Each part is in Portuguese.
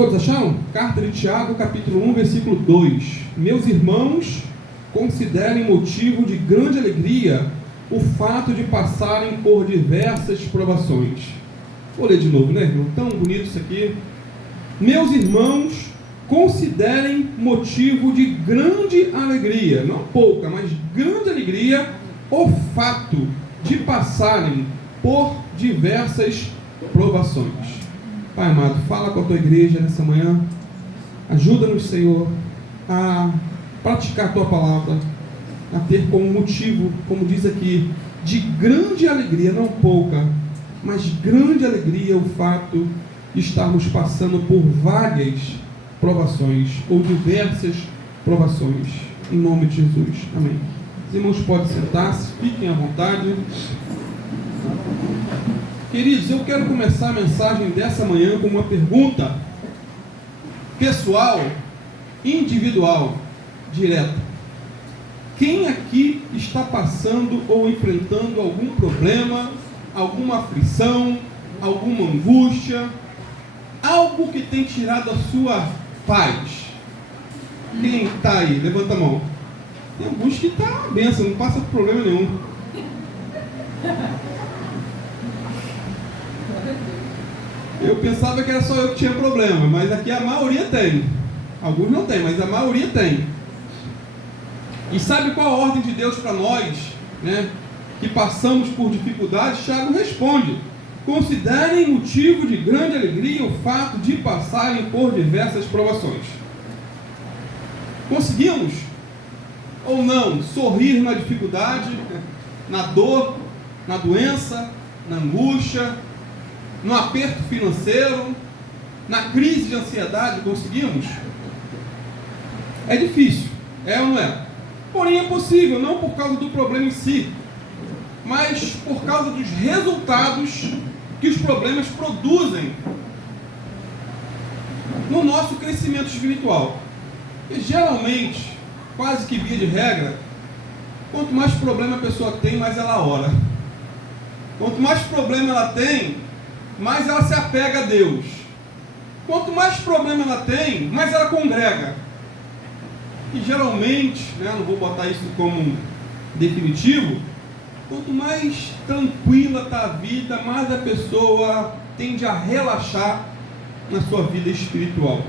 Todos acharam? Carta de Tiago, capítulo 1, versículo 2. Meus irmãos, considerem motivo de grande alegria o fato de passarem por diversas provações. Vou ler de novo, né, irmão? Tão bonito isso aqui. Meus irmãos, considerem motivo de grande alegria, não pouca, mas grande alegria, o fato de passarem por diversas provações. Pai amado, fala com a tua igreja nessa manhã. Ajuda-nos, Senhor, a praticar a tua palavra, a ter como motivo, como diz aqui, de grande alegria, não pouca, mas grande alegria o fato de estarmos passando por várias provações, ou diversas provações, em nome de Jesus. Amém. Os irmãos podem sentar-se, fiquem à vontade. Queridos, eu quero começar a mensagem dessa manhã com uma pergunta pessoal, individual, direta. Quem aqui está passando ou enfrentando algum problema, alguma aflição, alguma angústia, algo que tem tirado a sua paz? Quem está aí? Levanta a mão. Tem alguns que está uma benção, não passa por problema nenhum. Eu pensava que era só eu que tinha problema, mas aqui a maioria tem. Alguns não tem, mas a maioria tem. E sabe qual a ordem de Deus para nós, né, que passamos por dificuldades? Tiago responde: considerem motivo de grande alegria o fato de passarem por diversas provações. Conseguimos ou não sorrir na dificuldade, na dor, na doença, na angústia, no aperto financeiro, na crise de ansiedade? Conseguimos? É difícil, é ou não é? Porém é possível, não por causa do problema em si, mas por causa dos resultados que os problemas produzem no nosso crescimento espiritual. E geralmente, quase que via de regra, quanto mais problema a pessoa tem, mais ela ora. Quanto mais problema ela tem, mais ela se apega a Deus. Quanto mais problema ela tem, mais ela congrega. E geralmente, né, não vou botar isso como definitivo, quanto mais tranquila está a vida, mais a pessoa tende a relaxar na sua vida espiritual.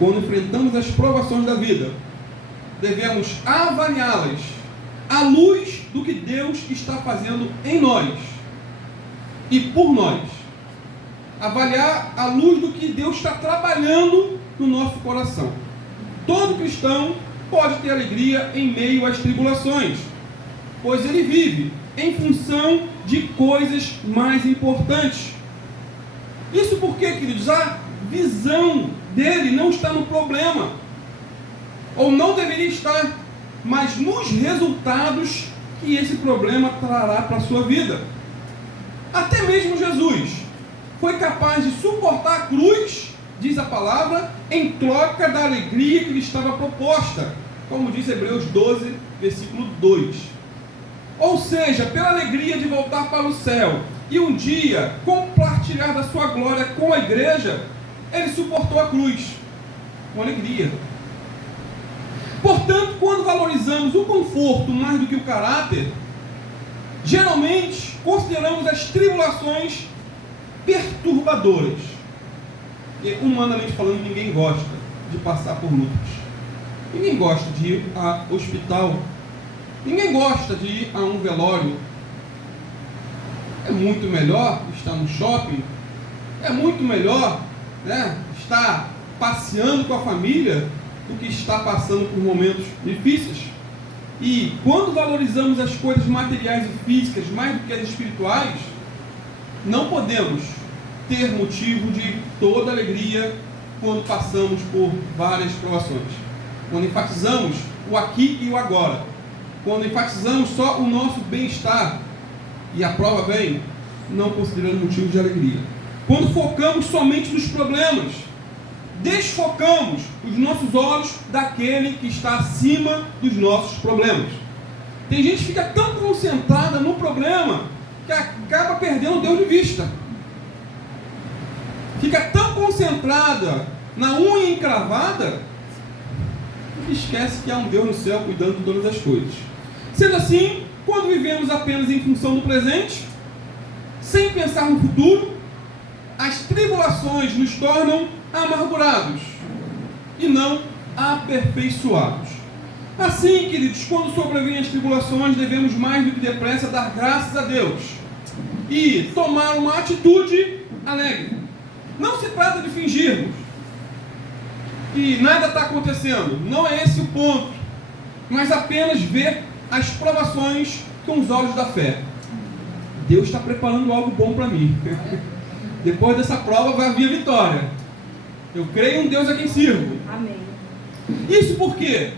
Quando enfrentamos as provações da vida, devemos avaliá-las à luz do que Deus está fazendo em nós e por nós. Avaliar à luz do que Deus está trabalhando no nosso coração. Todo cristão pode ter alegria em meio às tribulações, pois ele vive em função de coisas mais importantes. Isso porque, queridos, a visão dele não está no problema, ou não deveria estar, mas nos resultados que esse problema trará para a sua vida. Até mesmo Jesus foi capaz de suportar a cruz, diz a palavra, em troca da alegria que lhe estava proposta, como diz Hebreus 12, versículo 2. Ou seja, pela alegria de voltar para o céu e um dia compartilhar da sua glória com a igreja, ele suportou a cruz com alegria. Portanto, quando valorizamos o conforto mais do que o caráter, geralmente consideramos as tribulações perturbadoras. E, humanamente falando, ninguém gosta de passar por lutas. Ninguém gosta de ir ao hospital. Ninguém gosta de ir a um velório. É muito melhor estar no shopping. É muito melhor, né, estar passeando com a família do que estar passando por momentos difíceis. E quando valorizamos as coisas materiais e físicas mais do que as espirituais, não podemos ter motivo de toda alegria quando passamos por várias provações. Quando enfatizamos o aqui e o agora. Quando enfatizamos só o nosso bem-estar e a prova vem, não considerando motivo de alegria. Quando focamos somente nos problemas, desfocamos os nossos olhos daquele que está acima dos nossos problemas. Tem gente que fica tão concentrada no problema que acaba perdendo Deus de vista. fica tão concentrada na unha encravada que esquece que há um Deus no céu cuidando de todas as coisas. Sendo assim, quando vivemos apenas em função do presente, sem pensar no futuro, as tribulações nos tornam amargurados e não aperfeiçoados. Assim, queridos, quando sobrevêm as tribulações, devemos mais do que depressa dar graças a Deus e tomar uma atitude alegre. Não se trata de fingirmos que nada está acontecendo, não é esse o ponto, mas apenas ver as provações com os olhos da fé. Deus está preparando algo bom para mim. Depois dessa prova vai vir a vitória. Eu creio em um Deus a quem sirvo. Amém. Isso porque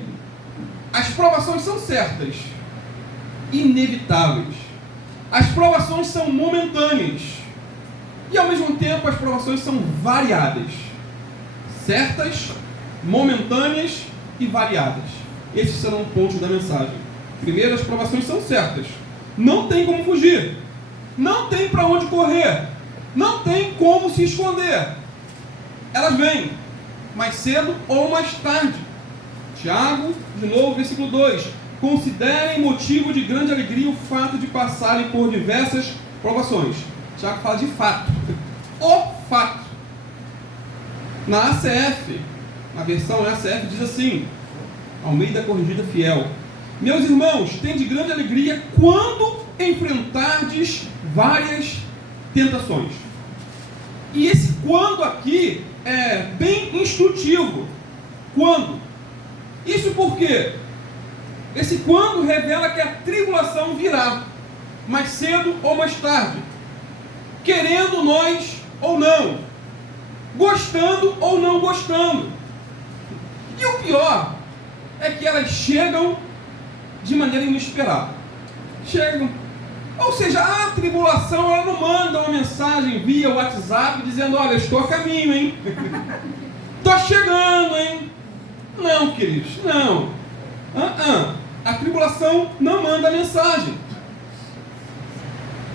as provações são certas, inevitáveis. As provações são momentâneas. E ao mesmo tempo as provações são variadas. Certas, momentâneas e variadas. Esses serão pontos da mensagem. Primeiro, as provações são certas. Não tem como fugir. Não tem para onde correr. Não tem como se esconder. Elas vêm mais cedo ou mais tarde. Tiago, de novo, versículo 2. Considerem motivo de grande alegria o fato de passarem por diversas provações. Tiago fala de fato. O fato. Na ACF, na versão ACF diz assim, Almeida Corrigida Fiel: meus irmãos, tende grande alegria quando enfrentardes várias tentações. E esse quando aqui é bem instrutivo. Quando? Isso porque esse quando revela que a tribulação virá, mais cedo ou mais tarde, querendo nós ou não, gostando ou não gostando. E o pior é que elas chegam de maneira inesperada. Chegam. Ou seja, a tribulação, ela não manda uma mensagem via WhatsApp dizendo: olha, estou a caminho, hein? Estou chegando, hein? Não, queridos, não. A tribulação não manda mensagem.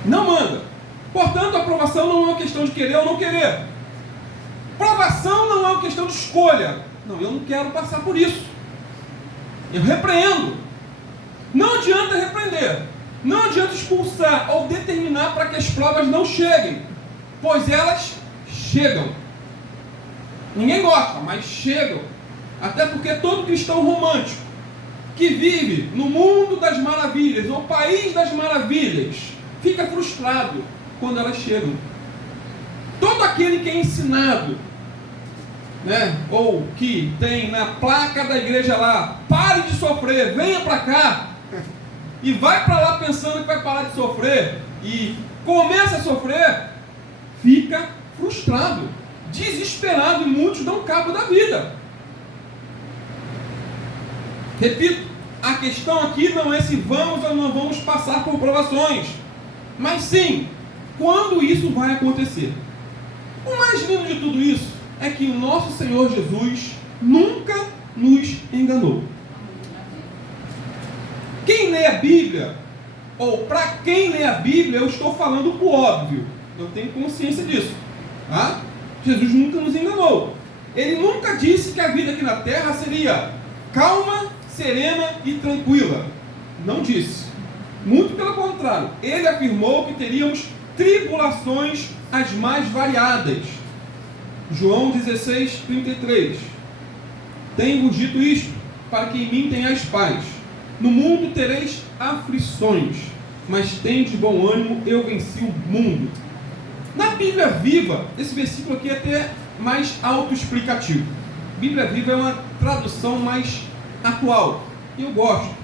Não manda. Portanto, a provação não é uma questão de querer ou não querer. Provação não é uma questão de escolha. Não, eu não quero passar por isso. Eu repreendo. Não adianta repreender. Não adianta expulsar ou determinar para que as provas não cheguem, pois elas chegam. Ninguém gosta, mas chegam. Até porque todo cristão romântico que vive no mundo das maravilhas, ou país das maravilhas, fica frustrado quando elas chegam. Todo aquele que é ensinado, ou que tem na placa da igreja lá: pare de sofrer, venha para cá, e vai para lá pensando que vai parar de sofrer, e começa a sofrer, fica frustrado, desesperado, e muitos dão cabo da vida. Repito, a questão aqui não é se vamos ou não vamos passar por provações, mas sim, quando isso vai acontecer. O mais lindo de tudo isso é que o nosso Senhor Jesus nunca nos enganou. Quem lê a Bíblia, ou para quem lê a Bíblia, eu estou falando o óbvio, eu tenho consciência disso, tá? Jesus nunca nos enganou. Ele nunca disse que a vida aqui na terra seria calma, serena e tranquila. Não disse. Muito pelo contrário, ele afirmou que teríamos tribulações as mais variadas. João 16:33. Tenho-vos dito isto, para que em mim tenhais paz. No mundo tereis aflições, mas tende bom ânimo, eu venci o mundo. Na Bíblia Viva, esse versículo aqui é até mais autoexplicativo. Bíblia Viva é uma tradução mais atual, e eu gosto.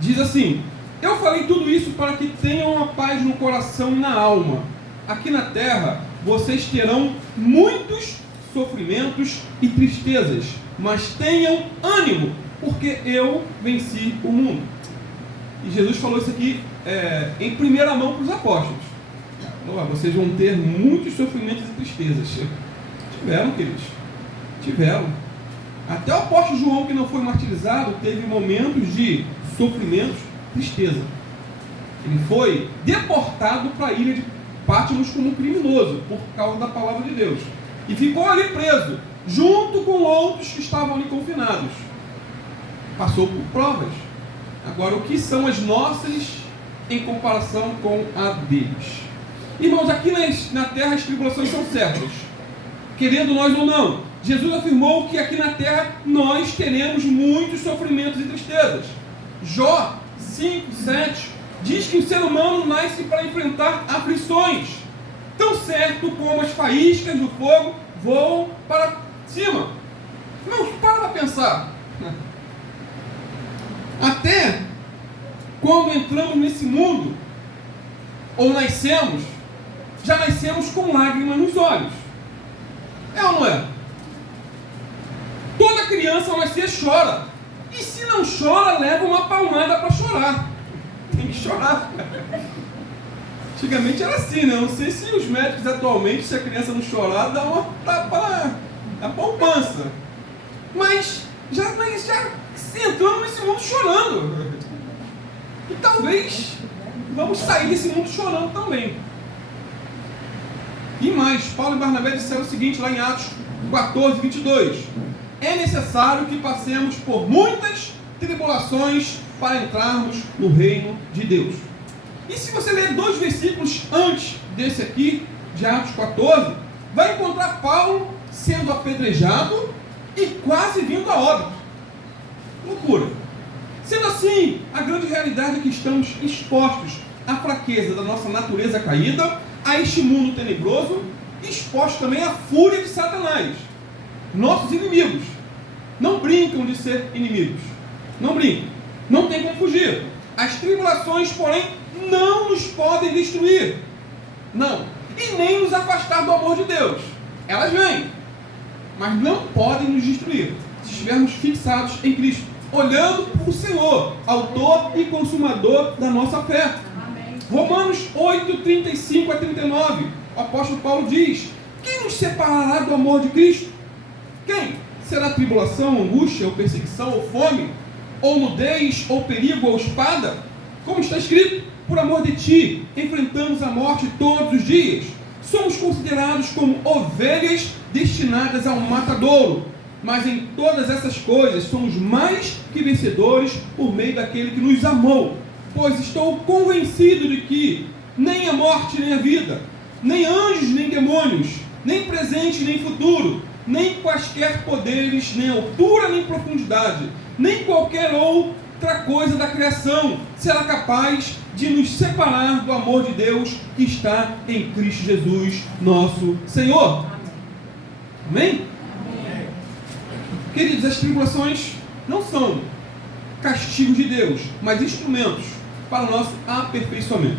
Diz assim: eu falei tudo isso para que tenham a paz no coração e na alma. Aqui na terra vocês terão muitos sofrimentos e tristezas, mas tenham ânimo, porque eu venci o mundo. E Jesus falou isso aqui em primeira mão para os apóstolos. Vocês vão ter muitos sofrimentos e tristezas. Tiveram, queridos. Tiveram. Até o apóstolo João, que não foi martirizado, teve momentos de sofrimentos, tristeza. Ele foi deportado para a ilha de Pátimos como um criminoso, por causa da palavra de Deus. E ficou ali preso, junto com outros que estavam ali confinados. Passou por provas. Agora, o que são as nossas em comparação com a deles? Irmãos, aqui na terra as tribulações são certas. Querendo nós ou não. Jesus afirmou que aqui na terra nós teremos muitos sofrimentos e tristezas. Jó 5, 7 diz que o ser humano nasce para enfrentar aflições, tão certo como as faíscas do fogo voam para cima. Não, para pensar. Até quando entramos nesse mundo, ou nascemos, já nascemos com lágrimas nos olhos. É ou não é? Toda criança ao nascer chora. E se não chora, leva uma palmada para chorar. Tem que chorar. Antigamente era assim, né? Não sei se os médicos atualmente, se a criança não chorar, dá uma tapa na poupança. Mas já entramos nesse mundo chorando. E talvez vamos sair desse mundo chorando também. E mais, Paulo e Barnabé disseram o seguinte lá em Atos 14, 22. É necessário que passemos por muitas tribulações para entrarmos no reino de Deus. E se você ler 2 versículos antes desse aqui, de Atos 14, vai encontrar Paulo sendo apedrejado e quase vindo a óbito. Loucura. Sendo assim, a grande realidade é que estamos expostos à fraqueza da nossa natureza caída, a este mundo tenebroso, expostos também à fúria de Satanás. Nossos inimigos não brincam de ser inimigos. Não brincam. Não tem como fugir. As tribulações, porém, não nos podem destruir. Não. E nem nos afastar do amor de Deus. Elas vêm. Mas não podem nos destruir. Se estivermos fixados em Cristo. Olhando para o Senhor, autor e consumador da nossa fé. Amém. Romanos 8, 35 a 39. O apóstolo Paulo diz: quem nos separará do amor de Cristo? Quem? Será tribulação, angústia, ou perseguição, ou fome, ou nudez, ou perigo, ou espada? Como está escrito: por amor de ti, enfrentamos a morte todos os dias. Somos considerados como ovelhas destinadas ao matadouro. Mas em todas essas coisas somos mais que vencedores por meio daquele que nos amou. Pois estou convencido de que nem a morte, nem a vida, nem anjos, nem demônios, nem presente, nem futuro, nem quaisquer poderes, nem altura, nem profundidade, nem qualquer outra coisa da criação será capaz de nos separar do amor de Deus que está em Cristo Jesus, nosso Senhor. Amém? Queridos, as tribulações não são castigos de Deus, mas instrumentos para o nosso aperfeiçoamento.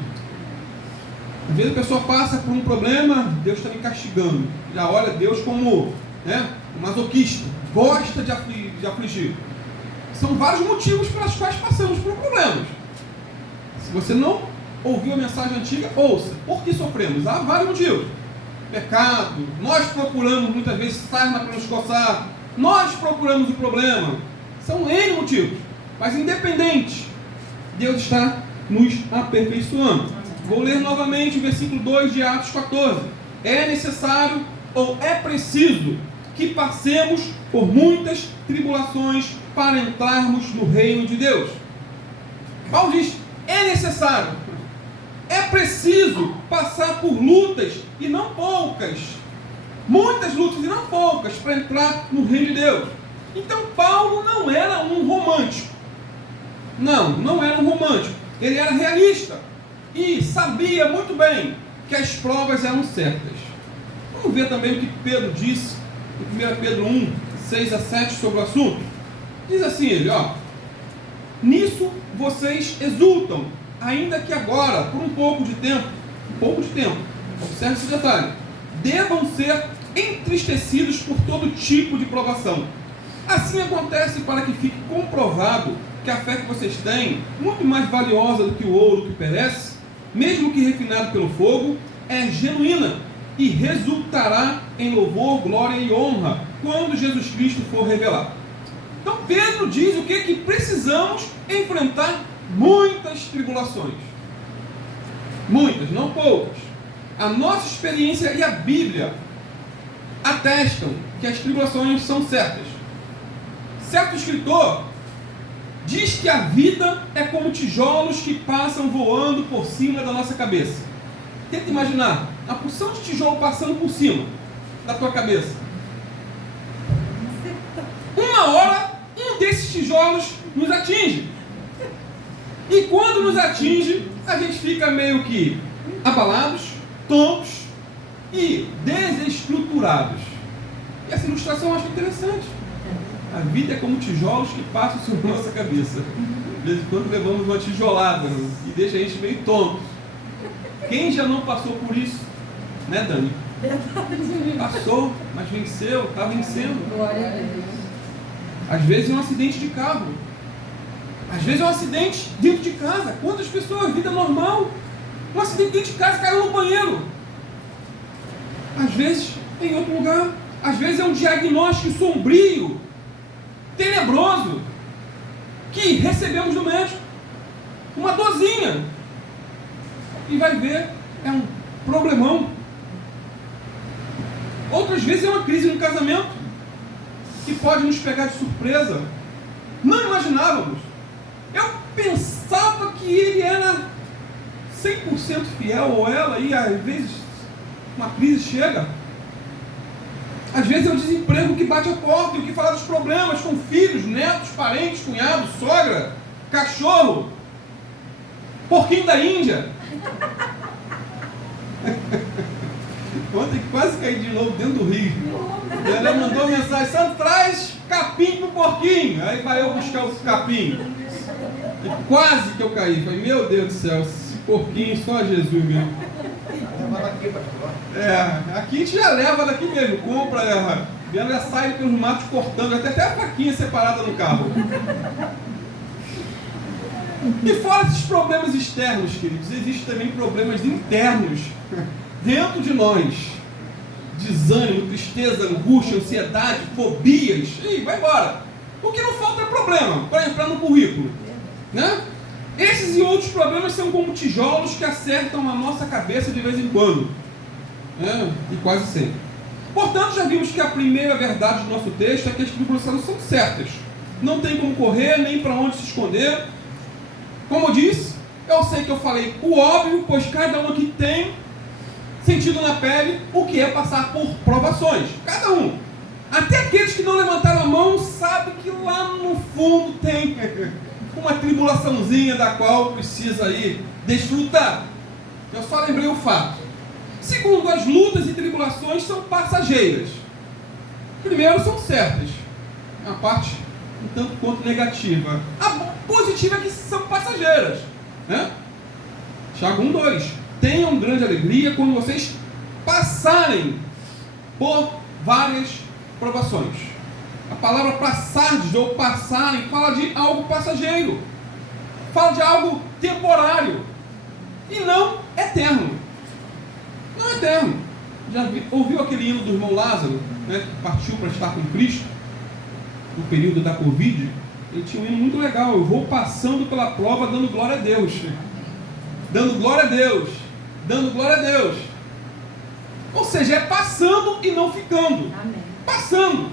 Às vezes a pessoa passa por um problema, Deus está me castigando. Já olha Deus como um masoquista, gosta de afligir. São vários motivos pelos quais passamos por problemas. Se você não ouviu a mensagem antiga, ouça. Por que sofremos? Há vários motivos. Pecado, nós procuramos muitas vezes sarna para nos coçar, nós procuramos o problema. São N motivos. Mas independente, Deus está nos aperfeiçoando. Vou ler novamente o versículo 2 de Atos 14. É necessário ou é preciso que passemos por muitas tribulações para entrarmos no reino de Deus. Paulo diz: é necessário, é preciso passar por lutas e não poucas. Muitas lutas e não poucas para entrar no reino de Deus. Então Paulo não era um romântico. Não era um romântico. Ele era realista e sabia muito bem que as provas eram certas. Vamos ver também o que Pedro disse em 1 Pedro 1, 6 a 7 sobre o assunto. Diz assim ele: nisso vocês exultam, ainda que agora, por um pouco de tempo, observe esse detalhe, devam ser entristecidos por todo tipo de provação. Assim acontece para que fique comprovado que a fé que vocês têm, muito mais valiosa do que o ouro que perece, mesmo que refinado pelo fogo, é genuína e resultará em louvor, glória e honra quando Jesus Cristo for revelado. Então Pedro diz o que? Que precisamos enfrentar muitas tribulações. Muitas, não poucas. a nossa experiência e a Bíblia atestam que as tribulações são certas. Certo escritor diz que a vida é como tijolos que passam voando por cima da nossa cabeça. Tenta imaginar a porção de tijolo passando por cima da tua cabeça. Uma hora, um desses tijolos nos atinge. E quando nos atinge, a gente fica meio que abalados, tontos e desestruturados. E essa ilustração eu acho interessante. A vida é como tijolos que passam sobre a nossa cabeça. De vez em quando levamos uma tijolada e deixa a gente meio tonto. Quem já não passou por isso? Né, Dani? Passou, mas venceu, está vencendo. Glória a Deus. Às vezes é um acidente de carro. Às vezes é um acidente dentro de casa. Quantas pessoas, vida normal, um acidente dentro de casa, caiu no banheiro. Às vezes em outro lugar. Às vezes é um diagnóstico sombrio, tenebroso, que recebemos do médico. Uma dorzinha. E vai ver, é um problemão. Outras vezes é uma crise no casamento, que pode nos pegar de surpresa. Não imaginávamos. Eu pensava que ele era 100% fiel, ou ela, e às vezes uma crise chega. Às vezes é o desemprego que bate a porta, e o que falar dos problemas com filhos, netos, parentes, cunhados, sogra, cachorro, porquinho da Índia. Ontem quase caí de novo dentro do rio. Ela mandou mensagem: Santo, traz capim pro porquinho. Aí vai eu buscar o capim. E quase que eu caí. Falei, meu Deus do céu, esse porquinho só Jesus mesmo. Aqui a gente já leva daqui mesmo, compra, já sai pelos matos cortando, até a faquinha separada no carro. E fora esses problemas externos, queridos, existem também problemas internos dentro de nós. Desânimo, tristeza, angústia, ansiedade, fobias, e vai embora. O que não falta é problema para entrar no currículo, né? Esses e outros problemas são como tijolos que acertam a nossa cabeça de vez em quando, né? E quase sempre. Portanto, já vimos que a primeira verdade do nosso texto é que as tribulações são certas. Não tem como correr, nem para onde se esconder. Como eu disse, eu sei que eu falei o óbvio, pois cada um aqui tem sentido na pele o que é passar por provações. Cada um. Até aqueles que não levantaram a mão sabem que lá no fundo tem uma tribulaçãozinha da qual precisa aí desfrutar. Eu só lembrei o fato. Segundo, as lutas e tribulações são passageiras. Primeiro, são certas. É uma parte um tanto quanto negativa. A positiva é que são passageiras, né? Tiago 1:2. Tenham grande alegria quando vocês passarem por várias provações. A palavra passardes ou passarem fala de algo passageiro, fala de algo temporário e não eterno. Não eterno. Já ouviu aquele hino do irmão Lázaro, né, que partiu para estar com Cristo no período da Covid? Ele tinha um hino muito legal: eu vou passando pela prova dando glória a Deus, dando glória a Deus, dando glória a Deus. Ou seja, é passando e não ficando. Amém. Passando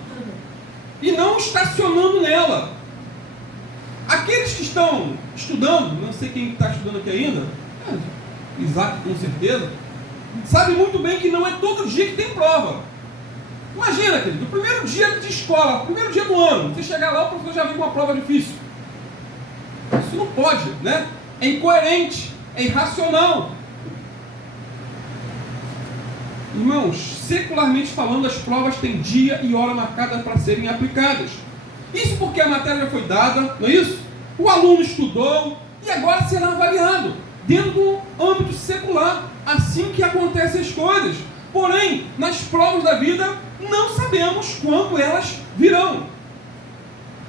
e não estacionando nela. Aqueles que estão estudando, não sei quem está estudando aqui ainda, Isaac com certeza, sabe muito bem que não é todo dia que tem prova. Imagina, querido, o primeiro dia de escola, o primeiro dia do ano, você chegar lá, o professor já vem com uma prova difícil. Isso não pode, né? É incoerente, é irracional. Irmãos, secularmente falando, as provas têm dia e hora marcada para serem aplicadas. Isso porque a matéria já foi dada, não é isso? O aluno estudou e agora será avaliado dentro do âmbito secular. Assim que acontecem as coisas. Porém, nas provas da vida, não sabemos quando elas virão.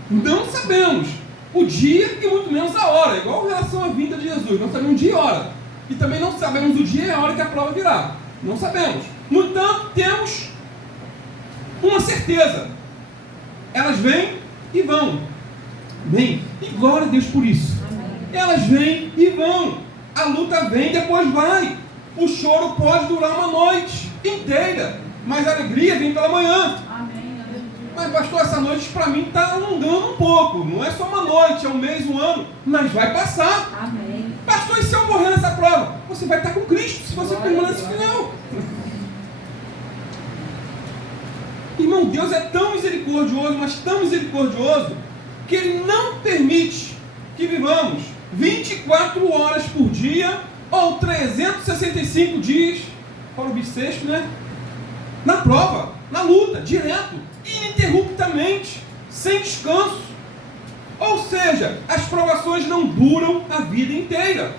Não sabemos o dia e muito menos a hora. Igual em relação à vinda de Jesus. Não sabemos o dia e a hora. E também não sabemos o dia e a hora que a prova virá. Não sabemos. No entanto, temos uma certeza. Elas vêm e vão. Vêm. E glória a Deus por isso. Elas vêm e vão. A luta vem e depois vai. O choro pode durar uma noite inteira, mas a alegria vem pela manhã. Mas pastor, essa noite para mim está alongando um pouco. Não é só uma noite, é um mês, um ano, mas vai passar. Amém. Pastor, e se eu morrer nessa prova? Você vai estar com Cristo, se você permanecer final. Irmão, Deus é tão misericordioso, mas tão misericordioso, que Ele não permite que vivamos 24 horas por dia, ou 365 dias, para o bissexto, né? Na prova, na luta, direto, ininterruptamente, sem descanso. Ou seja, as provações não duram a vida inteira.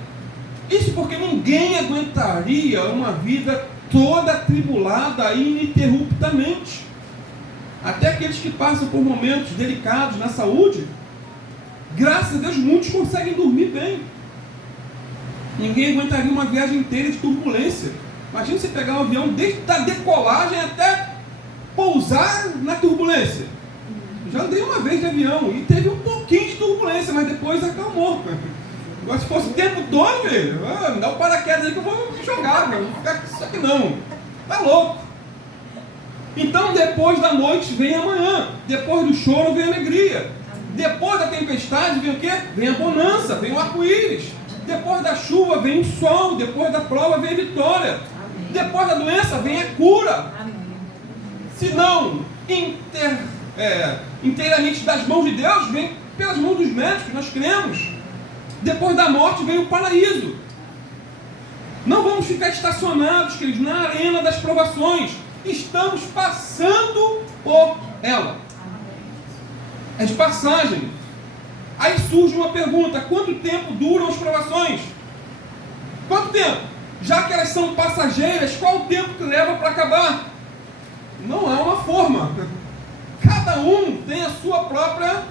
Isso porque ninguém aguentaria uma vida toda atribulada ininterruptamente. Até aqueles que passam por momentos delicados na saúde, graças a Deus, muitos conseguem dormir bem. Ninguém aguentaria uma viagem inteira de turbulência. Imagina você pegar um avião desde a decolagem até pousar na turbulência. Já andei uma vez de avião e teve um pouquinho de turbulência, mas depois acalmou. Agora, se fosse o tempo todo, velho, me dá um paraquedas aí que eu vou me jogar, não vou ficar isso aqui não. Tá louco. Então, depois da noite vem a manhã, depois do choro vem a alegria, depois da tempestade vem o quê? Vem a bonança, vem o arco-íris, depois da chuva vem o sol, depois da prova vem a vitória, depois da doença vem a cura. Se não inteiramente das mãos de Deus, vem pelas mãos dos médicos, nós cremos. Depois da morte vem o paraíso. Não vamos ficar estacionados, queridos, na arena das provações. Estamos passando por ela. É de passagem. Aí surge uma pergunta: quanto tempo duram as provações? Quanto tempo? Já que elas são passageiras, qual o tempo que leva para acabar? Não há uma forma. Cada um tem a sua própria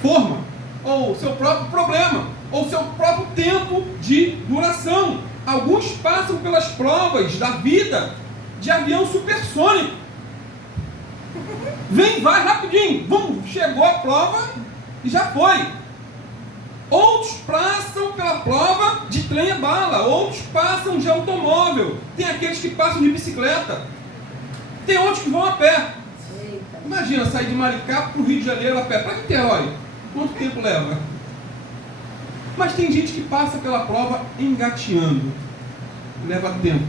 forma, ou seu próprio problema, ou seu próprio tempo de duração. Alguns passam pelas provas da vida de avião supersônico. Vem, vai rapidinho. Bum, chegou a prova e já foi. Outros passam pela prova de trem a bala. Outros passam de automóvel. Tem aqueles que passam de bicicleta. Tem outros que vão a pé. Imagina sair de Maricá para o Rio de Janeiro a pé. Para Niterói. Quanto tempo leva? Mas tem gente que passa pela prova engateando. Leva tempo.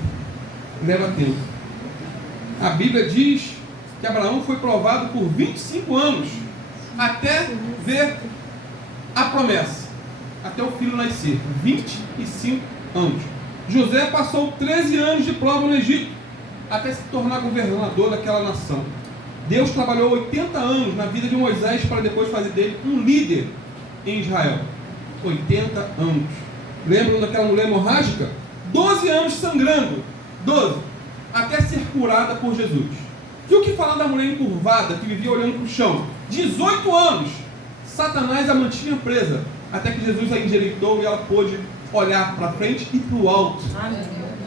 Leva tempo. A Bíblia diz que Abraão foi provado por 25 anos até ver a promessa, até o filho nascer. 25 anos. José passou 13 anos de prova no Egito até se tornar governador daquela nação. Deus trabalhou 80 anos na vida de Moisés para depois fazer dele um líder em Israel. 80 anos. Lembram daquela mulher hemorrágica? 12 anos sangrando. 12. Até ser curada por Jesus. E o que falar da mulher encurvada que vivia olhando para o chão? 18 anos. Satanás a mantinha presa. Até que Jesus a endireitou e ela pôde olhar para frente e para o alto.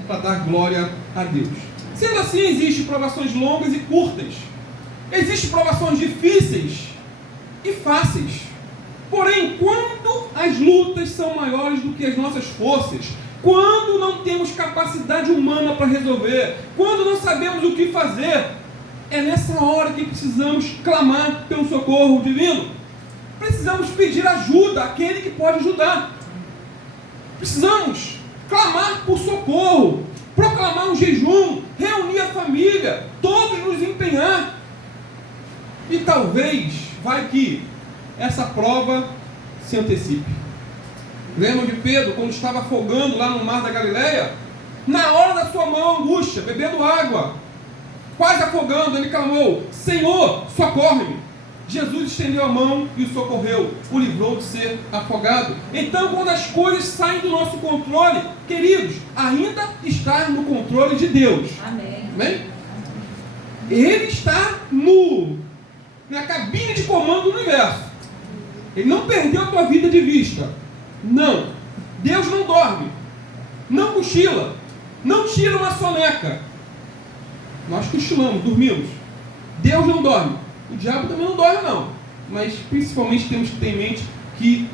Para dar glória a Deus. Sendo assim, existem provações longas e curtas. Existem provações difíceis e fáceis. Porém, quando as lutas são maiores do que as nossas forças, quando não temos capacidade humana para resolver, quando não sabemos o que fazer, é nessa hora que precisamos clamar pelo socorro divino. Precisamos pedir ajuda àquele que pode ajudar. Precisamos clamar por socorro, proclamar um jejum, reunir a família, todos nos empenhar. E talvez, vai que essa prova se antecipe. Lembram de Pedro, quando estava afogando lá no mar da Galileia? Na hora da sua maior angústia, bebendo água, quase afogando, ele clamou: Senhor, socorre-me. Jesus estendeu a mão e o socorreu, o livrou de ser afogado. Então, quando as coisas saem do nosso controle, queridos, ainda está no controle de Deus. Amém. Amém? Ele está na cabine de comando do universo. Ele não perdeu a tua vida de vista. Não. Deus não dorme. Não cochila. Não tira uma soneca. Nós cochilamos, dormimos. Deus não dorme. O diabo também não dorme, não. Mas principalmente temos que ter em mente que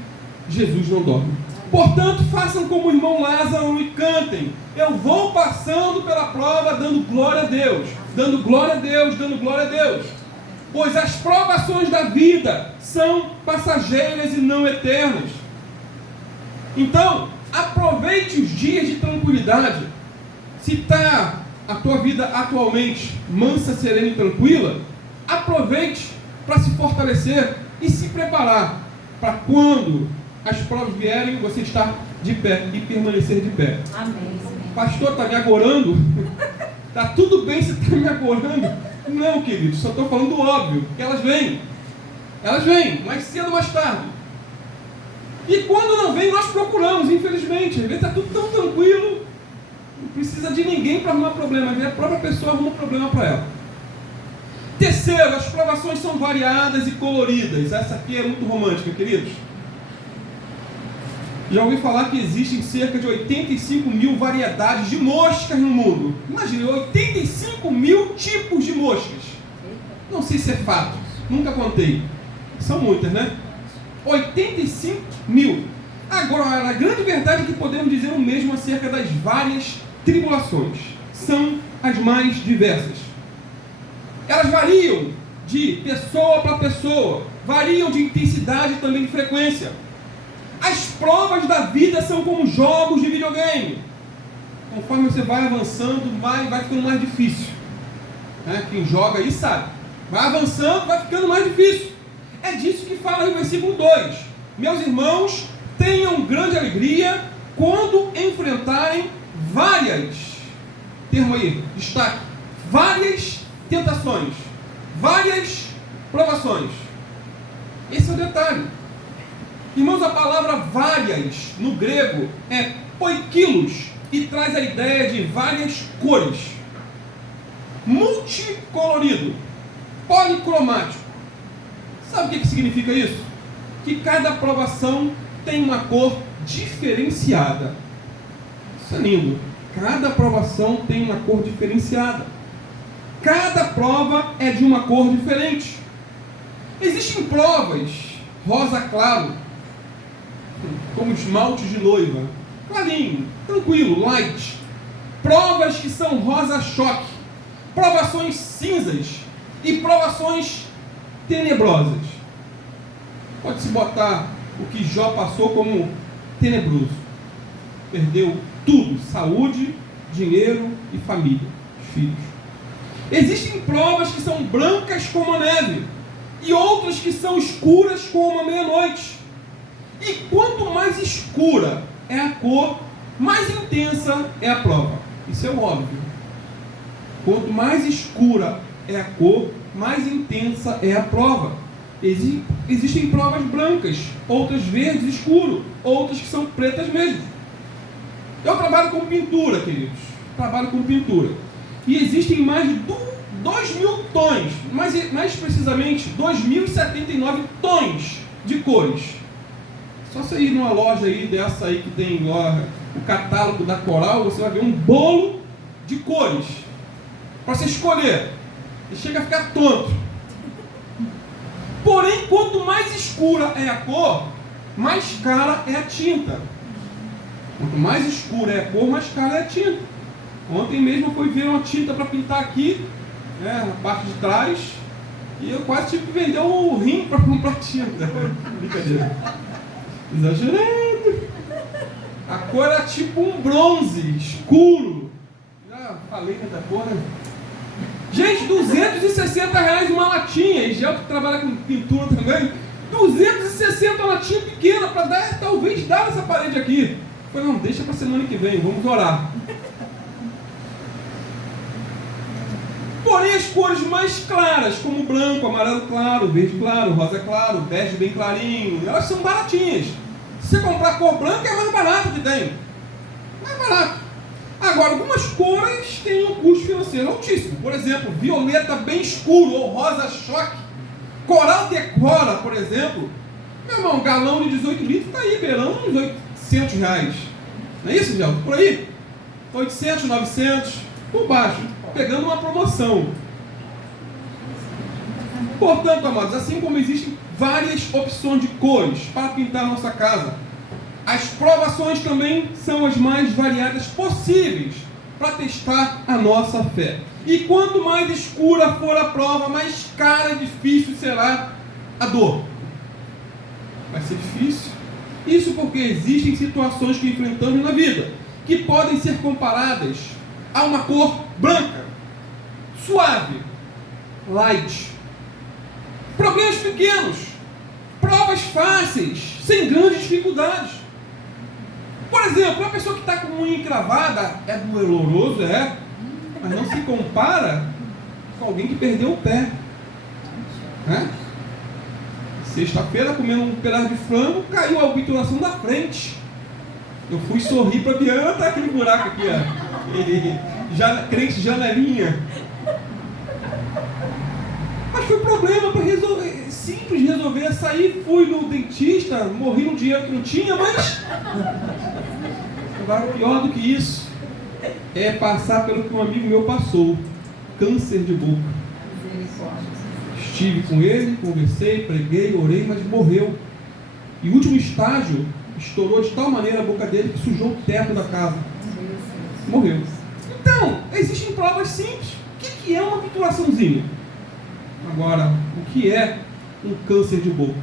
Jesus não dorme. Portanto, façam como o irmão Lázaro e cantem. Eu vou passando pela prova dando glória a Deus, dando glória a Deus, dando glória a Deus. Pois as provações da vida são passageiras e não eternas. Então, aproveite os dias de tranquilidade. Se está a tua vida atualmente mansa, serena e tranquila, aproveite para se fortalecer e se preparar para quando as provas vierem, você estar de pé e permanecer de pé. Amém. Pastor, está me agorando? Está tudo bem se está me agorando? Não, queridos, só estou falando do óbvio, que elas vêm. Elas vêm, mais cedo ou mais tarde. E quando não vem, nós procuramos, infelizmente. Às vezes está tudo tão tranquilo, não precisa de ninguém para arrumar problema. Às vezes a própria pessoa arruma problema para ela. Terceiro, as provações são variadas e coloridas. Essa aqui é muito romântica, queridos. Já ouvi falar que existem cerca de 85 mil variedades de moscas no mundo. Imagine, 85 mil tipos de moscas. Não sei se é fato, nunca contei. São muitas, né? 85 mil. Agora, a grande verdade é que podemos dizer o mesmo acerca das várias tribulações. São as mais diversas. Elas variam de pessoa para pessoa, variam de intensidade e também de frequência. As provas da vida são como jogos de videogame. Conforme você vai avançando, vai ficando mais difícil. Quem joga aí sabe. Vai avançando, vai ficando mais difícil. É disso que fala aí o versículo 2. Meus irmãos, tenham grande alegria quando enfrentarem várias, termo aí, destaque, várias tentações, várias provações. Esse é o detalhe. Irmãos, a palavra várias no grego é poikilos e traz a ideia de várias cores. Multicolorido, policromático. Sabe o que significa isso? Que cada provação tem uma cor diferenciada. Isso é lindo. Cada provação tem uma cor diferenciada. Cada prova é de uma cor diferente. Existem provas rosa claro, como esmalte de noiva, clarinho, tranquilo, light. Provas que são rosa choque, provações cinzas e provações tenebrosas. Pode-se botar o que Jó passou como tenebroso. Perdeu tudo, saúde, dinheiro e família, filhos. Existem provas que são brancas como a neve e outras que são escuras como a meia-noite. E quanto mais escura é a cor, mais intensa é a prova. Isso é o óbvio. Quanto mais escura é a cor, mais intensa é a prova. Existem provas brancas, outras verdes escuro, outras que são pretas mesmo. Eu trabalho com pintura, queridos. Trabalho com pintura. E existem mais de 2.000 tons, mais precisamente 2.079 tons de cores. Só você ir numa loja aí dessa aí que tem o catálogo da Coral, você vai ver um bolo de cores para você escolher. Você chega a ficar tonto. Porém, quanto mais escura é a cor, mais cara é a tinta. Quanto mais escura é a cor, mais cara é a tinta. Ontem mesmo eu fui ver uma tinta para pintar aqui, na parte de trás, e eu quase tive que vender o rim para comprar tinta. Brincadeira. Exagerando. A cor era tipo um bronze escuro. Já falei tanta cor, né? Gente, R$260 uma latinha. E já que trabalha com pintura também, 260 latinha pequena para talvez dar essa parede aqui. Eu falei, não, deixa para semana que vem, vamos orar. Porém, as cores mais claras, como branco, amarelo claro, verde claro, rosa claro, bege bem clarinho, elas são baratinhas. Se você comprar cor branca, é mais barato que tem. Mais barato. Agora, algumas cores têm um custo financeiro altíssimo. Por exemplo, violeta bem escuro ou rosa choque. Coral decora, por exemplo. Meu irmão, um galão de 18 litros está aí, beirando uns R$800. Não é isso, Gelto? Por aí. 800, 900, por baixo. Pegando uma promoção. Portanto, amados, assim como existem várias opções de cores para pintar a nossa casa, As provações também são as mais variadas possíveis para testar a nossa fé. E quanto mais escura for a prova, mais cara e difícil será a dor. Vai ser difícil. Isso porque existem situações que enfrentamos na vida que podem ser comparadas a uma cor branca, suave, light. Problemas pequenos, provas fáceis, sem grandes dificuldades. Por exemplo, uma pessoa que está com unha encravada é doloroso, mas não se compara com alguém que perdeu o pé. Sexta-feira, comendo um pedaço de frango, caiu a obturação da frente. Eu fui sorrir para a Biana, tá aquele buraco aqui, crente janelinha. Mas foi problema para resolver, simples de resolver. Saí, fui no dentista, morri no dinheiro que não tinha, mas agora pior do que isso é passar pelo que um amigo meu passou: câncer de boca. Estive com ele, conversei, preguei, orei, mas morreu. E o último estágio estourou de tal maneira a boca dele que sujou o teto da casa. Morreu. Então, existem provas simples. O que é uma obturaçãozinha? Agora, o que é um câncer de boca?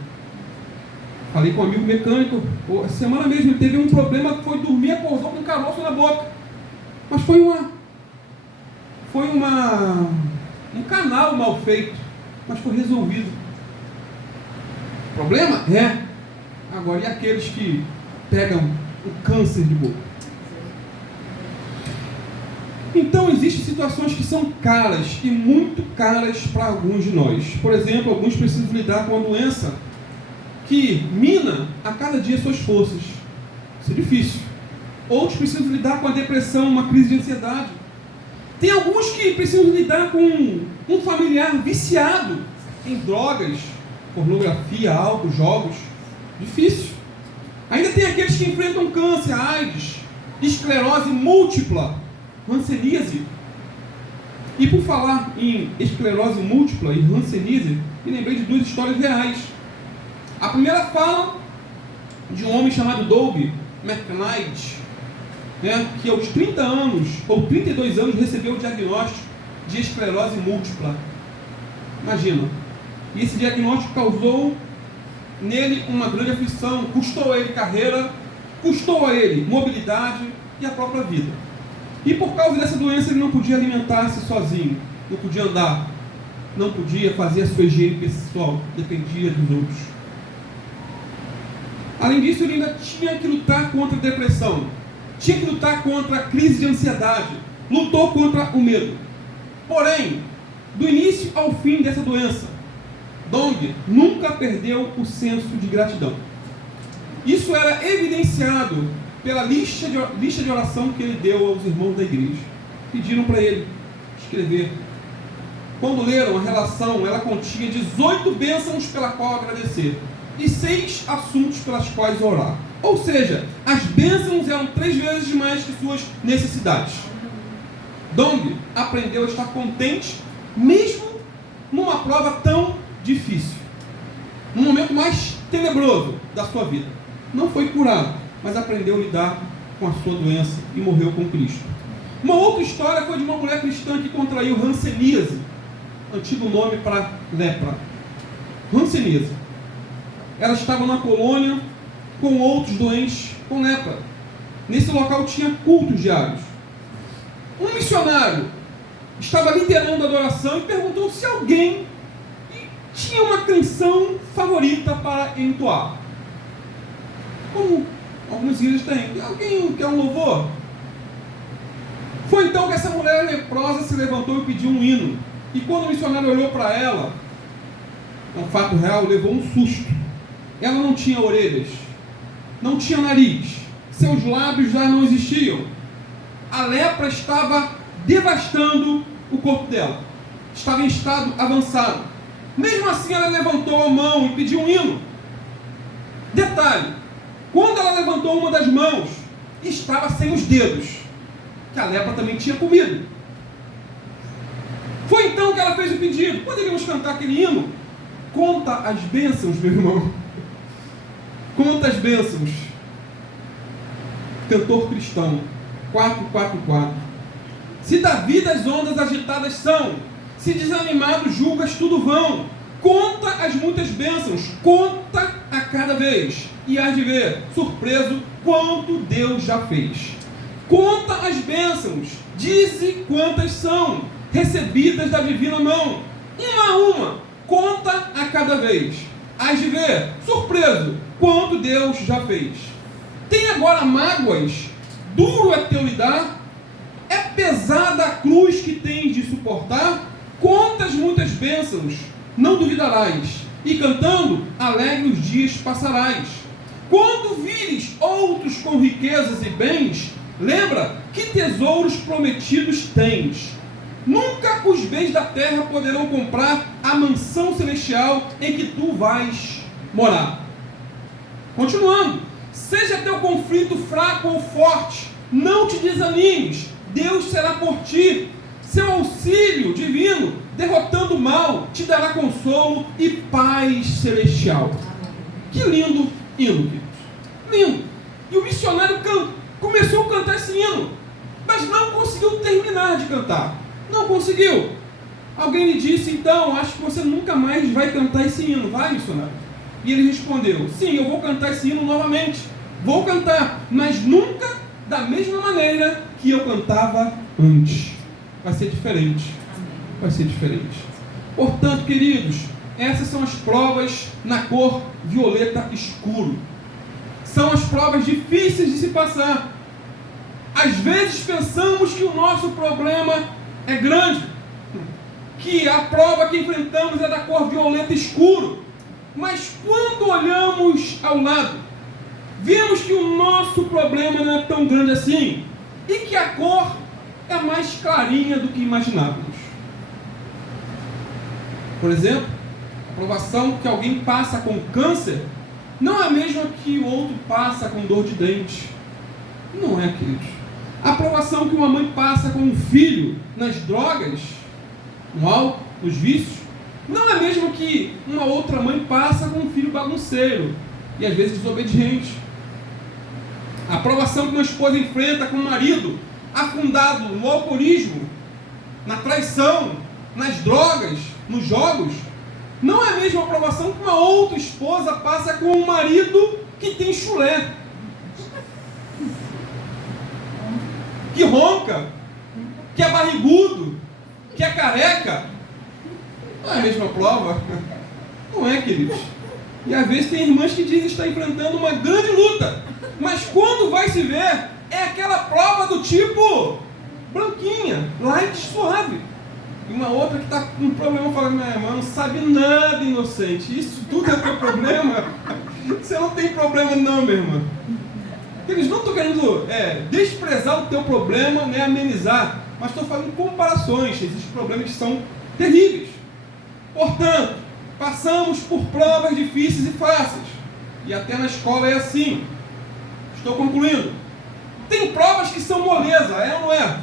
Falei com um amigo mecânico, essa semana mesmo ele teve um problema que foi dormir, acordou com um caroço na boca. Mas foi um canal mal feito, mas foi resolvido. O problema é, agora, e aqueles que pegam o câncer de boca? Então, existem situações que são caras, e muito caras para alguns de nós. Por exemplo, alguns precisam lidar com uma doença que mina a cada dia suas forças. Isso é difícil. Outros precisam lidar com a depressão, uma crise de ansiedade. Tem alguns que precisam lidar com um familiar viciado em drogas, pornografia, álcool, jogos. Difícil. Ainda tem aqueles que enfrentam câncer, AIDS, esclerose múltipla, hanseníase. E por falar em esclerose múltipla e hanseníase, me lembrei de duas histórias reais. A primeira fala de um homem chamado Doug McKnight, que aos 30 anos, ou 32 anos, recebeu o diagnóstico de esclerose múltipla. Imagina. E esse diagnóstico causou nele uma grande aflição, custou a ele carreira, custou a ele mobilidade e a própria vida. E por causa dessa doença ele não podia alimentar-se sozinho, não podia andar, não podia fazer a sua higiene pessoal, dependia dos outros. Além disso, ele ainda tinha que lutar contra a depressão, tinha que lutar contra a crise de ansiedade, lutou contra o medo. Porém, do início ao fim dessa doença, Dong nunca perdeu o senso de gratidão. Isso era evidenciado pela lista de oração que ele deu aos irmãos da igreja. Pediram para ele escrever. Quando leram a relação, ela continha 18 bênçãos pela qual agradecer e 6 assuntos pelas quais orar. Ou seja, as bênçãos eram 3 vezes mais que suas necessidades. Dong aprendeu a estar contente mesmo numa prova tão difícil, no momento mais tenebroso da sua vida. Não foi curado, mas aprendeu a lidar com a sua doença e morreu com Cristo. Uma outra história foi de uma mulher cristã que contraiu hanseníase, antigo nome para lepra. Hanseníase. Ela estava numa colônia com outros doentes com lepra. Nesse local tinha cultos diários. Um missionário estava liderando a adoração e perguntou se alguém tinha uma canção favorita para entoar. Como algumas igrejas têm. Alguém quer um louvor? Foi então que essa mulher leprosa se levantou e pediu um hino. E quando o missionário olhou para ela, é um fato real, levou um susto. Ela não tinha orelhas, não tinha nariz, seus lábios já não existiam. A lepra estava devastando o corpo dela. Estava em estado avançado. Mesmo assim, ela levantou a mão e pediu um hino. Detalhe, quando ela levantou uma das mãos, estava sem os dedos, que a lepra também tinha comido. Foi então que ela fez o pedido. Poderíamos cantar aquele hino? Conta as bênçãos, meu irmão. Conta as bênçãos. cantor cristão, 444. Se da vida as ondas agitadas são, se desanimado julgas tudo vão, conta as muitas bênçãos, conta a cada vez, e hás de ver, surpreso, quanto Deus já fez. Conta as bênçãos, dize quantas são, recebidas da divina mão, uma a uma, conta a cada vez, hás de ver, surpreso, quanto Deus já fez. Tem agora mágoas, duro é teu lidar, é pesada a cruz que tens de suportar, quantas muitas bênçãos, não duvidarás, e cantando, alegre os dias passarás. Quando vires outros com riquezas e bens, lembra que tesouros prometidos tens. Nunca os bens da terra poderão comprar a mansão celestial em que tu vais morar. Continuando, seja teu conflito fraco ou forte, não te desanimes, Deus será por ti. Seu auxílio divino, derrotando o mal, te dará consolo e paz celestial. Que lindo hino, queridos. Lindo. E o missionário começou a cantar esse hino, mas não conseguiu terminar de cantar. Não conseguiu. Alguém lhe disse, então, acho que você nunca mais vai cantar esse hino. Vai, missionário? E ele respondeu, sim, eu vou cantar esse hino novamente. Vou cantar, mas nunca da mesma maneira que eu cantava antes. Vai ser diferente. Vai ser diferente. Portanto, queridos, essas são as provas na cor violeta escuro. São as provas difíceis de se passar. Às vezes pensamos que o nosso problema é grande, que a prova que enfrentamos é da cor violeta escuro. Mas quando olhamos ao lado, vemos que o nosso problema não é tão grande assim e que a cor é mais clarinha do que imaginávamos. Por exemplo, a provação que alguém passa com câncer não é a mesma que o outro passa com dor de dente. Não é, queridos. A provação que uma mãe passa com um filho nas drogas, no álcool, nos vícios, não é a mesma que uma outra mãe passa com um filho bagunceiro e às vezes desobediente. A provação que uma esposa enfrenta com um marido afundado no alcoolismo, na traição, nas drogas, nos jogos, não é a mesma aprovação que uma outra esposa passa com um marido que tem chulé, que ronca, que é barrigudo, que é careca. Não é a mesma prova. Não é, queridos. E às vezes tem irmãs que dizem estar enfrentando uma grande luta, mas quando vai se ver, é aquela prova do tipo branquinha, light, suave. E uma outra que está com um problema, fala, minha irmã, não sabe nada, inocente. Isso tudo é teu problema? Você não tem problema não, minha irmã. Eles não estão querendo desprezar o teu problema, nem amenizar, mas estou fazendo comparações. Existem problemas que são terríveis. Portanto, passamos por provas difíceis e fáceis. E até na escola é assim. Estou concluindo. Tem provas que são moleza, é ou não é?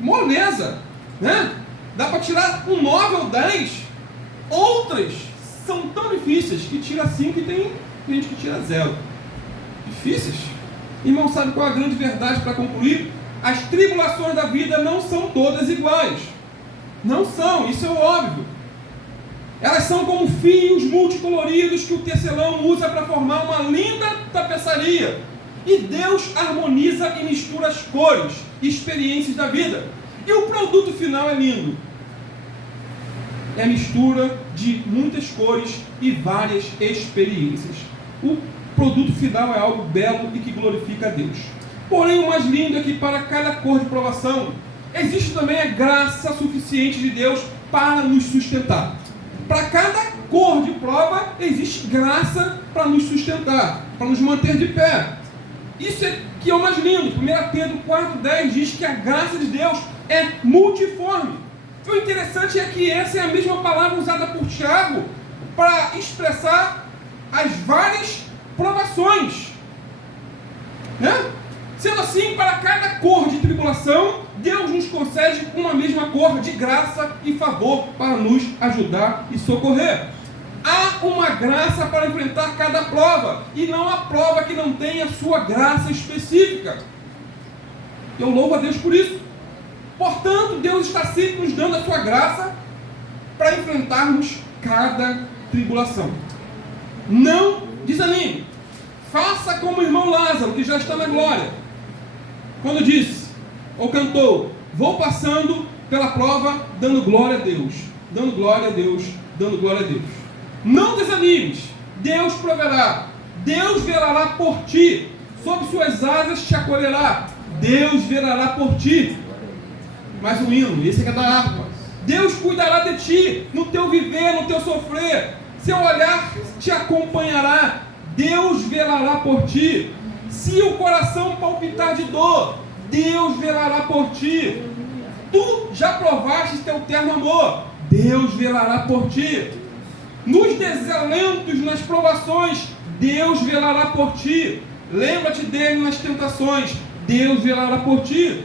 Moleza, né? Dá para tirar um 9 ou 10. Outras são tão difíceis que tira 5 e tem gente que tira 0. Difíceis. Irmão, sabe qual é a grande verdade para concluir? As tribulações da vida não são todas iguais. Não são, isso é óbvio. Elas são como fios multicoloridos que o tecelão usa para formar uma linda tapeçaria. E Deus harmoniza e mistura as cores e experiências da vida. E o produto final é lindo. É a mistura de muitas cores e várias experiências. O produto final é algo belo e que glorifica a Deus. Porém, o mais lindo é que para cada cor de provação, existe também a graça suficiente de Deus para nos sustentar. Para cada cor de prova, existe graça para nos sustentar, para nos manter de pé. Isso é que é o mais lindo. 1 Pedro 4,10 diz que a graça de Deus é multiforme. O interessante é que essa é a mesma palavra usada por Tiago para expressar as várias provações, né? Sendo assim, para cada cor de tribulação, Deus nos concede uma mesma cor de graça e favor para nos ajudar e socorrer. Há uma graça para enfrentar cada prova, e não há prova que não tenha sua graça específica. Eu louvo a Deus por isso. Portanto, Deus está sempre nos dando a sua graça para enfrentarmos cada tribulação. Não desanime. Faça como o irmão Lázaro, que já está na glória. Quando disse, ou cantou, vou passando pela prova, dando glória a Deus. Dando glória a Deus, dando glória a Deus. Não desanimes. Deus proverá. Deus velará por ti. Sob suas asas te acolherá. Deus velará por ti. Mais um hino, esse aqui é da harpa. Deus cuidará de ti, no teu viver, no teu sofrer. Seu olhar te acompanhará. Deus velará por ti. Se o coração palpitar de dor, Deus velará por ti. Tu já provaste teu terno amor, Deus velará por ti. Nos desalentos, nas provações, Deus velará por ti. Lembra-te dele nas tentações, Deus velará por ti.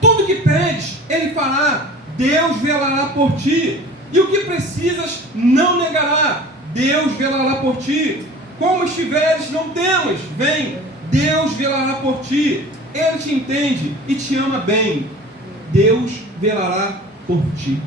Tudo que pedes, Ele fará, Deus velará por ti. E o que precisas, não negará, Deus velará por ti. Como estiveres, não temas, vem, Deus velará por ti. Ele te entende e te ama bem, Deus velará por ti.